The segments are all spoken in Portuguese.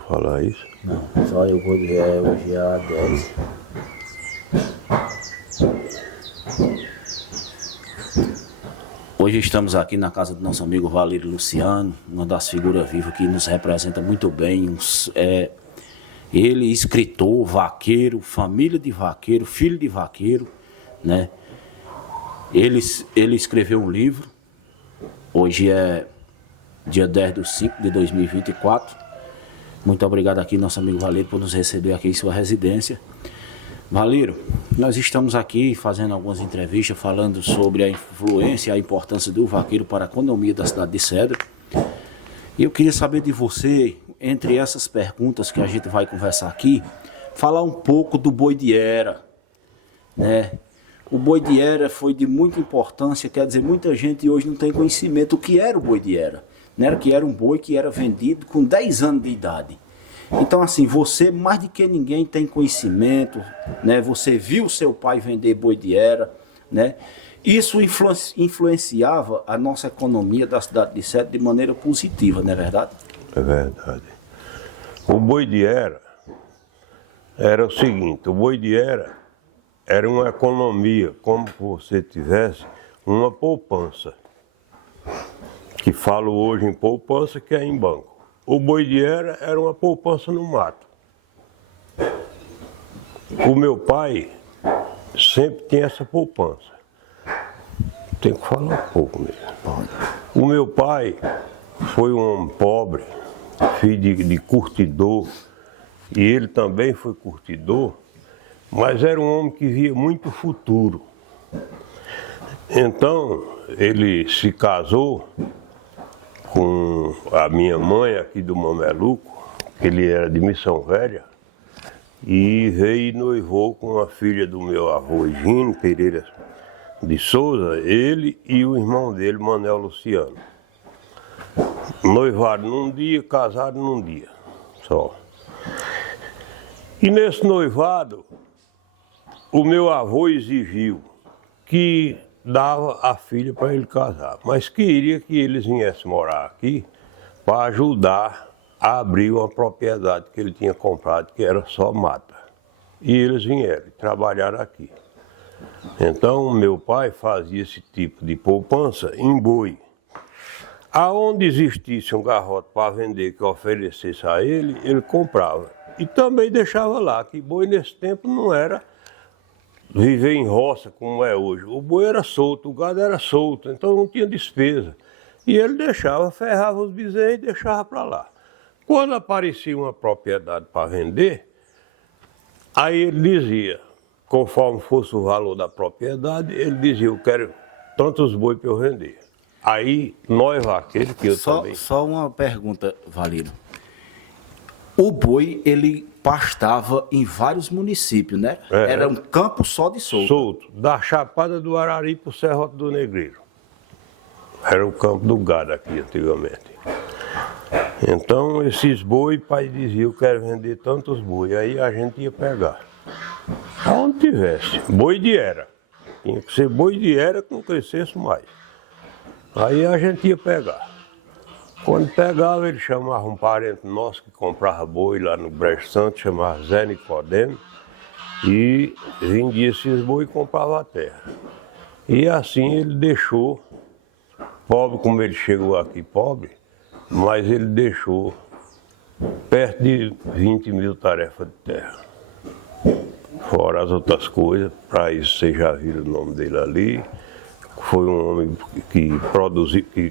Falar isso? Não, só eu vou dizer hoje é a 10. Hoje estamos aqui na casa do nosso amigo Valério Luciano, uma das figuras vivas que nos representa muito bem. Ele, escritor, vaqueiro, família de vaqueiro, filho de vaqueiro, né? Ele escreveu um livro, hoje é dia 10/5/2024. Muito obrigado aqui, nosso amigo Valério, por nos receber aqui em sua residência. Valério, nós estamos aqui fazendo algumas entrevistas falando sobre a influência e a importância do vaqueiro para a economia da cidade de Cedro. E eu queria saber de você, entre essas perguntas que a gente vai conversar aqui, falar um pouco do boi de era, né? O boi de era foi de muita importância, quer dizer, muita gente hoje não tem conhecimento do que era o boi de era. Né? Que era um boi que era vendido com 10 anos de idade. Então, assim, você mais do que ninguém tem conhecimento, né? Você viu seu pai vender boi de era, né? Isso influenciava a nossa economia da cidade de Cedro de maneira positiva, não é verdade? É verdade. O boi de era o seguinte, o boi de era uma economia, como se você tivesse uma poupança. Que falo hoje em poupança, que é em banco. O boi de era uma poupança no mato. O meu pai sempre tinha essa poupança. Tem que falar um pouco mesmo. O meu pai foi um homem pobre, filho de curtidor, e ele também foi curtidor, mas era um homem que via muito futuro. Então, ele se casou com a minha mãe aqui do Mameluco, que ele era de Missão Velha, e veio e noivou com a filha do meu avô, Gino Pereira de Souza, ele e o irmão dele, Manuel Luciano. Noivaram num dia, casaram num dia só. E nesse noivado, o meu avô exigiu que dava a filha para ele casar, mas queria que eles viessem morar aqui para ajudar a abrir uma propriedade que ele tinha comprado, que era só mata. E eles vieram trabalhar aqui. Então, meu pai fazia esse tipo de poupança em boi. Aonde existisse um garrote para vender que oferecesse a ele, ele comprava. E também deixava lá, que boi nesse tempo não era viver em roça como é hoje. O boi era solto, o gado era solto, então não tinha despesa. E ele deixava, ferrava os bezerros e deixava para lá. Quando aparecia uma propriedade para vender, aí ele dizia, conforme fosse o valor da propriedade, ele dizia, eu quero tantos boi para eu vender. Aí nós vaqueiros, que eu também... Só uma pergunta, Valério. O boi, ele pastava em vários municípios, né? Era um campo só de solto. Solto, da Chapada do Arari para o Serrote do Negreiro. Era o campo do gado aqui antigamente. Então esses boi, pai dizia, eu quero vender tantos boi. Aí a gente ia pegar. Aonde tivesse, boi de era. Tinha que ser boi de era que não crescesse mais. Aí a gente ia pegar. Quando pegava, ele chamava um parente nosso que comprava boi lá no Brejo Santo, chamava Zé Nicodemo, e vendia esses boi e comprava a terra. E assim ele deixou, pobre como ele chegou aqui pobre, mas ele deixou perto de 20 mil tarefas de terra. Fora as outras coisas, para isso vocês já viram o nome dele ali. Foi um homem que produziu, que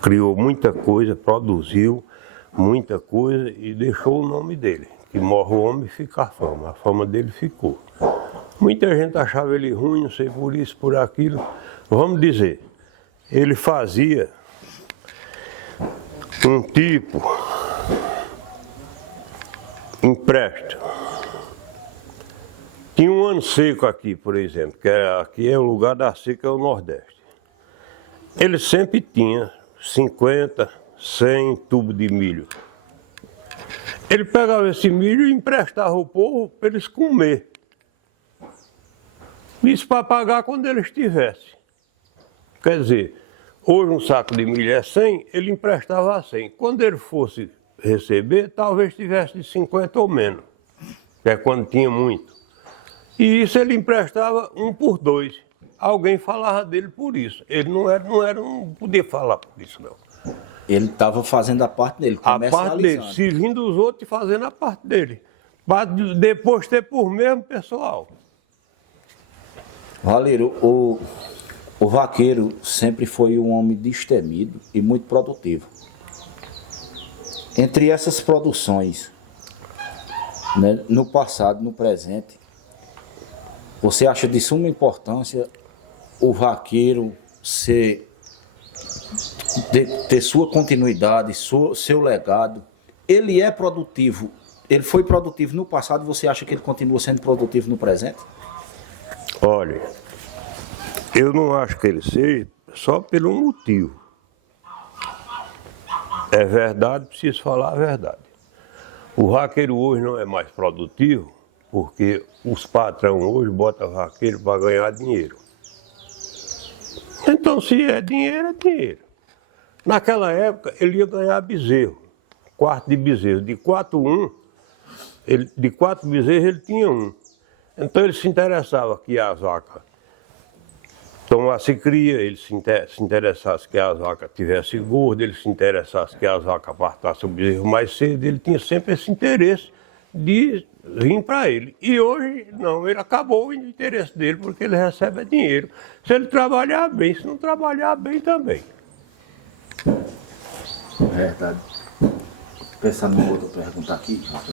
criou muita coisa, produziu muita coisa e deixou o nome dele. Que morre o homem e fica a fama. A fama dele ficou. Muita gente achava ele ruim, não sei por isso, por aquilo. Vamos dizer, ele fazia um tipo empréstimo. Tinha um ano seco aqui, por exemplo, que aqui é o lugar da seca, é o Nordeste. Ele sempre tinha 50, 100 tubos de milho. Ele pegava esse milho e emprestava ao povo para eles comer. Isso para pagar quando eles tivessem. Quer dizer, hoje um saco de milho é 100, ele emprestava a 100. Quando ele fosse receber, talvez tivesse de 50 ou menos, que é quando tinha muito. E isso ele emprestava 1 por 2. Alguém falava dele por isso. Ele não podia falar por isso, não. Ele estava fazendo a parte dele, A parte dele, servindo os outros e fazendo a parte dele. Para depois ter por mesmo pessoal. Valério, o vaqueiro sempre foi um homem destemido e muito produtivo. Entre essas produções, né, no passado, no presente, você acha de suma importância o vaqueiro ter sua continuidade, seu legado? Ele é produtivo, ele foi produtivo no passado, você acha que ele continua sendo produtivo no presente? Olha, eu não acho que ele seja só pelo motivo. É verdade, preciso falar a verdade. O vaqueiro hoje não é mais produtivo porque os patrões hoje botam vaqueiro para ganhar dinheiro. Então, se é dinheiro, é dinheiro. Naquela época, ele ia ganhar bezerro, quarto de bezerro. De 4 bezerros, ele tinha 1. Então, ele se interessava que as vacas tomassem cria, ele se interessasse que as vacas tivessem gordo, ele se interessasse que as vacas apartassem o bezerro mais cedo. Ele tinha sempre esse interesse de vir para ele. E hoje, não, ele acabou o interesse dele, porque ele recebe dinheiro. Se ele trabalhar bem, se não trabalhar bem também. Verdade. Pensando numa outra pergunta aqui.